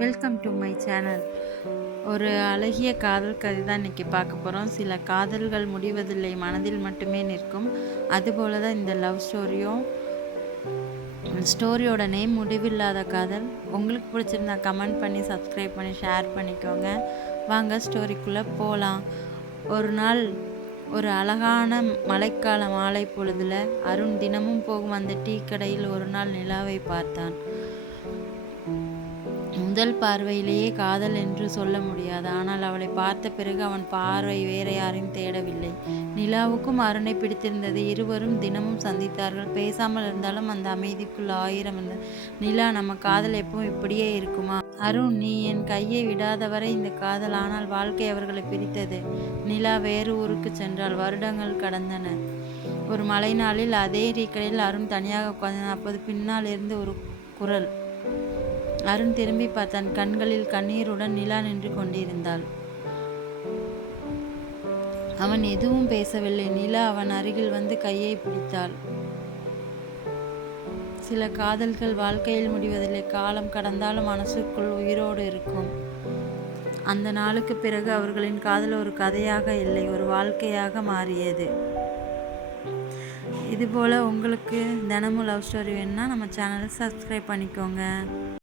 Welcome to my channel. ஒரு அழகிய காதல் கதை தான் இன்றைக்கி பார்க்க போகிறோம். சில காதல்கள் முடிவதில்லை, மனதில் மட்டுமே நிற்கும். அதுபோல தான் இந்த லவ் ஸ்டோரியும். ஸ்டோரியோட நேம் முடிவில்லாத காதல். உங்களுக்கு பிடிச்சிருந்தா கமெண்ட் பண்ணி, சப்ஸ்கிரைப் பண்ணி, ஷேர் பண்ணிக்கோங்க. வாங்க ஸ்டோரிக்குள்ளே போகலாம். ஒரு நாள் ஒரு அழகான மழைக்கால மாலை பொழுதில் அருண் தினமும் போகும் அந்த டீ கடையில் ஒரு நாள் நிலாவை பார்த்தான். முதல் பார்வையிலேயே காதல் என்று சொல்ல முடியாது. ஆனால் அவளை பார்த்த பிறகு அவன் பார்வை வேற யாரையும் தேடவில்லை. நிலாவுக்கும் அருணை பிடித்திருந்தது. இருவரும் தினமும் சந்தித்தார்கள். பேசாமல் இருந்தாலும் அந்த அமைதிக்குள் ஆயிரம் இருந்தது. நிலா, நம்ம காதல் எப்பவும் இப்படியே இருக்குமா? அருண், நீ என் கையை விடாதவரை இந்த காதல். ஆனால் வாழ்க்கை அவர்களை பிரித்தது. நிலா வேறு ஊருக்கு சென்றால். வருடங்கள் கடந்தன. ஒரு மழை நாளில் அதே டீக்கடையில் அருண் தனியாக உட்கார்ந்தான். அப்போது பின்னால் இருந்து ஒரு குரல். அருண் திரும்பி பார்த்தான். கண்களில் கண்ணீருடன் நிலா நின்று கொண்டிருந்தாள். அவன் எதுவும் பேசவில்லை. நிலா அவன் அருகில் வந்து கையை பிடித்தாள். சில காதல்கள் வாழ்க்கையில் முடிவதில்லை. காலம் கடந்தாலும் மனசுக்குள் உயிரோடு இருக்கும். அந்த நாளுக்கு பிறகு அவர்களின் காதல் ஒரு கதையாக இல்லை, ஒரு வாழ்க்கையாக மாறியது. இதுபோல் உங்களுக்கு தினமும் லவ் ஸ்டோரி வேணும்னா நம்ம சேனலை சப்ஸ்கிரைப் பண்ணிக்கோங்க.